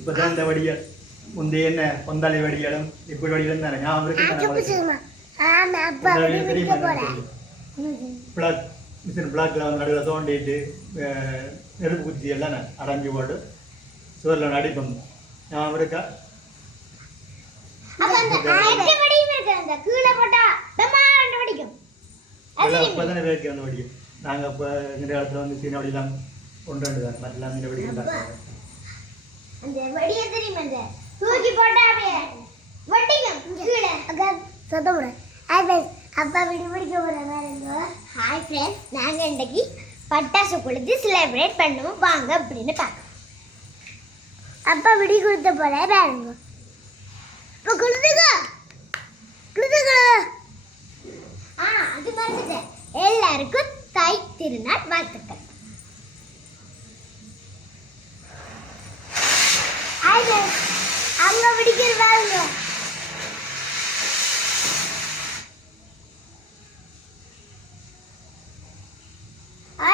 இப்பதான் இந்த வடிகள் முந்தைய என்ன பொந்தாளி வடிகளும் இப்படி வடிகளும் தானே? ஞாபகம்? பிளாக் மிஷின் பிளாக்ல வந்து நடுவில் தோண்டிட்டு நெருப்பு குத்தி எல்லாம் நான் அரைஞ்சு போட்டு சுவரில் நடிப்போம் ஞாபகம் இருக்கா? அப்ப அந்த ரெண்டு வடியும் இருக்கு அந்த கீழே போட்டா டமாண்டு வடிக்கும். எல்லாம் இப்போ தானே வேர்க்கு அந்த வடிகள் நாங்கள் இப்போ இந்த காலத்தில் வந்து சீன வடிலாம் கொண்டு வந்து தான். மற்றெல்லாம் இந்த வடிகள் தான். அந்த வடிய தெரியுமா அந்த? தூக்கி போட்டா அப்படியே வட்டிக்கும் கீழே சத்தம் ஹாய் ஃப்ரெண்ட்ஸ் அப்பா வீடு பிடிக்க போறாங்க ஹாய் ஃப்ரெண்ட்ஸ் நாங்க இன்னைக்கு பட்டாசு கொளுத்தி செலிப்ரேட் பண்ணுவோம். வாங்க அப்படின்னு பார்க்கலாம். அப்பா விடி கொடுத்த போற பாருங்க இப்போ கொடுத்துங்க கொடுத்துங்க ஆ அது மறந்துட்டேன். எல்லாருக்கும் தாய் திருநாள் வாழ்த்துக்கள் ஆயிடு. அங்க பிடிக்கிற பாருங்க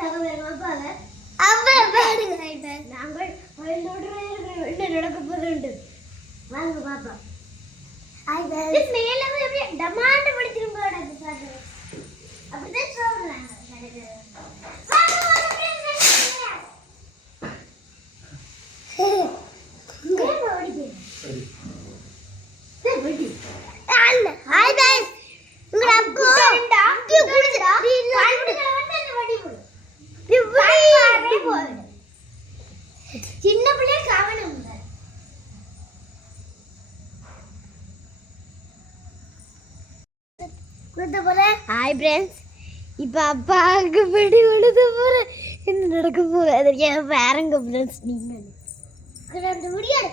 அங்க வேற பாப்பாங்க அப்பா பாருங்க ஹாய் ஃப்ரெண்ட்ஸ் நாங்கள் வயலோடு என்ன நடக்க போகுதுண்டு வாங்க பாப்போம் ஹாய் ஃப்ரெண்ட்ஸ் மேல ஹாய் ஃப்ரெண்ட்ஸ் இப்போ அப்பாவுக்கு படி விழுத போற. என்ன நடக்க போகுது? ஏன் வேறங்க ஃப்ரெண்ட்ஸ் நீங்கள் அந்த முடியாது.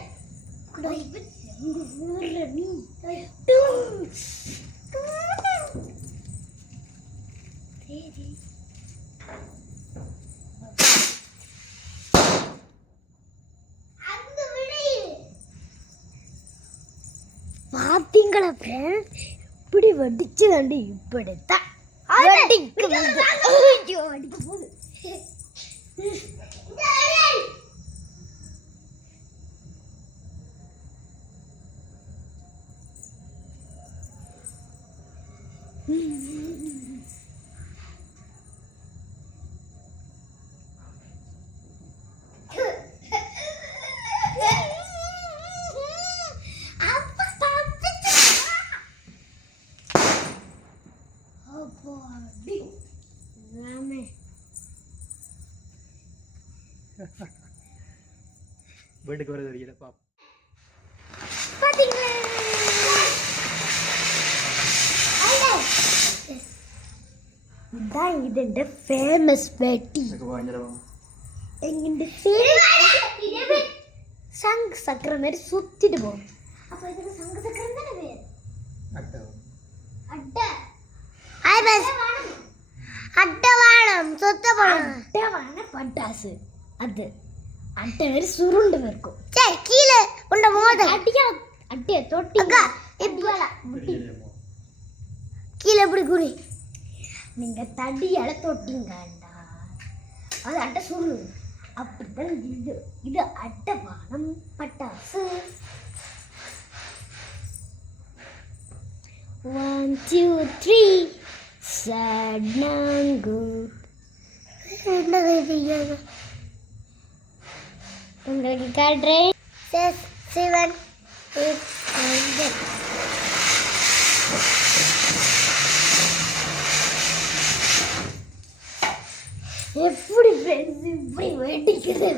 சரி. பாத்தீங்களா ஃப்ரெண்ட்ஸ் இப்படி வடிச்சு தாண்டி இப்படித்தான் வடிக்க வந்து ஐயோ வடிக்க போகுது அப்பா தப்பிச்சுட்டா. அப்பாடி. ராமே. வீட்டுக்கு வரது தெரியல பார்ப்போம் பாத்தீங்களா? அண்ணே. இதான் ഇതിന്റെ ഫേമസ് വെട്ടി எனக்கு வாங்கிடுவோம் എങ്ങനെ ഫേമസ് സംഘ ചക്രം വരെ സുത്തിട്ട് പോകും അപ്പൊ ഇതൊക്കെ സംഘ ചക്രം തന്നെ പേര് அட்டை അഡ്ഡ അഡ്ഡ വേണം സ്വത്ത അഡ്ഡ വേണം പട്ടാസ് அது. அட்டை மாதிரி சுருண்டு இருக்கும் சரி கீழே உண்ட மோத அட்டியா அட்டியா தொட்டி. அக்கா எப்படி கீழே எப்படி குடி. நீங்க தடியால தொட்டிங்கண்டா அது அட்டை சுருள் அப்படித்தான் இது. இது அட்டை வானம் பட்டாசு. ஒன் டூ த்ரீ சட்னாங்கு என்ன உங்களுக்கு காட்டுறேன் சிக்ஸ் செவன் எயிட் நைன் எப்படி ஃப்ரெண்ட்ஸ் இப்படி வெடிக்குது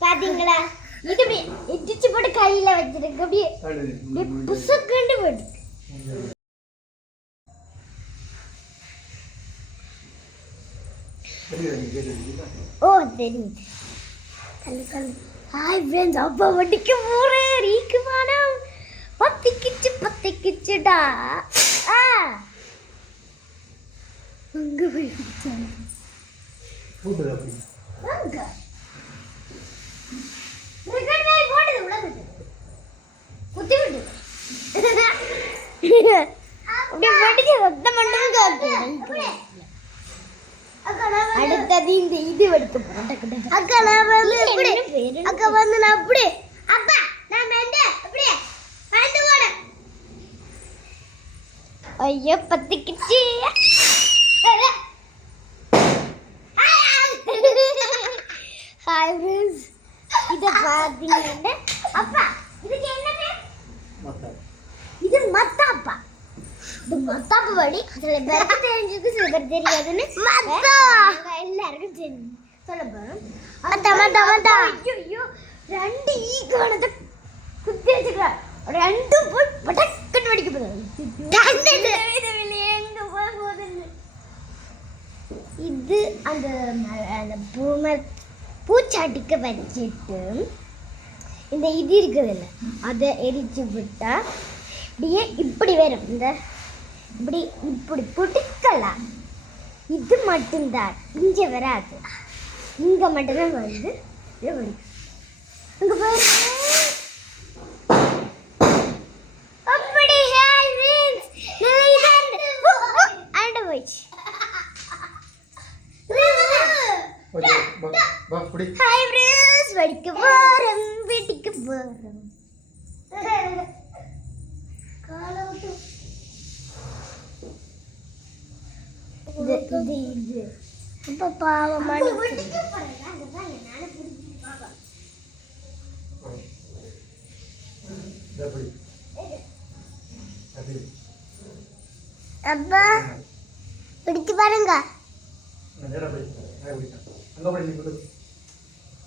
பாத்தீங்களா இது இப்படி இடிச்சு போட்டு கையில வச்சிருக்கு அப்படியே அப்படியே புசுக்குண்டு போயிடுது ஓ தெரியுது தள்ளு தள்ளு ஹாய் ஃப்ரெண்ட்ஸ் அப்பா வட்டிக்க போறேன் ரீக்கு மேடம் பத்திக்கிச்சு பத்திக்கிச்சுடா ஆ அங்க போய் பிடிச்சாங்க அங்க ரிகார்ட் மாதிரி போடுது உலகத்து குத்தி விட்டு அப்படியே வடிச்சு ரத்தம் மட்டும் காட்டுது அடுத்தது இந்த இது எடுக்க போறேன் அக்கா நான் வந்து இப்படி அக்கா வந்து நான் அப்படி அப்பா நான் வந்து அப்படி வந்து ஓட ஐயோ பத்திக்கிச்சு. ஹாய் ஃப்ரெண்ட்ஸ் இத பாத்தீங்கன்னா அப்பா இதுக்கு என்ன பேர்? இது மத்தாப்பா. இது மத்தாப்பு வடி சில பேருக்கு தெரிஞ்சிருக்கு சில பேர் தெரியாதுன்னு. மத்தா. எல்லாருக்கும் தெரியும். சொல்ல போறோம். மத்தா மத்தா மத்தா. ஐயோ ரெண்டு ஈக்கானத குத்தி வச்சிருக்கா ரெண்டும் போய் பட்டக்கன் வெடிக்க போகுது இது அந்த அந்த பூம பூச்சாட்டிக்கு வச்சுட்டு இந்த இது இருக்குதுல்ல அதை எரிச்சு விட்டா இப்படியே இப்படி வரும். இந்த இப்படி இப்படி பிடிக்கலாம். இது மட்டும்தான். இங்க வராது. இங்க மட்டும்தான் வருது. இது வரும் அப்படி ஹாய் ஃப்ரெண்ட்ஸ் நான் இதான் அண்ட போயிடுச்சு ஹாய் ஃப்ரெண்ட்ஸ் வெடிக்க போறோம் வெடிக்க போறோம். இது இது இது. அப்ப பாவமான அப்பா பிடிச்சு பாருங்க.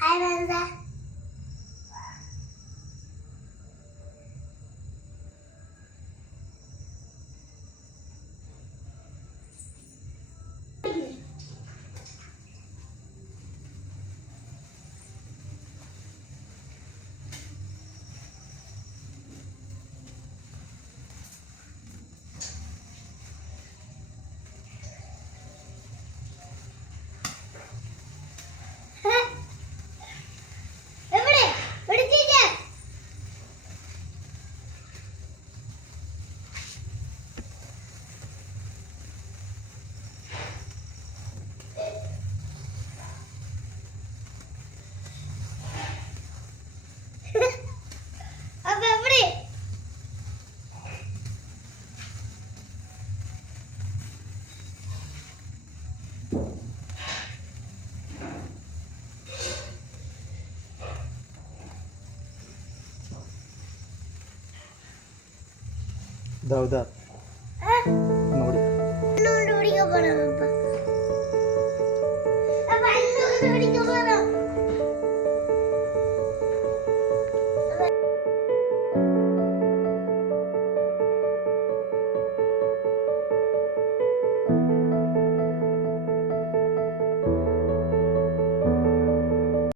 ஹாய் வந்தா எப்படி பிடிச்சிக்க அப்ப எப்படி இதாவதா இன்னொன்று பிடிக்க போறோம் அப்பா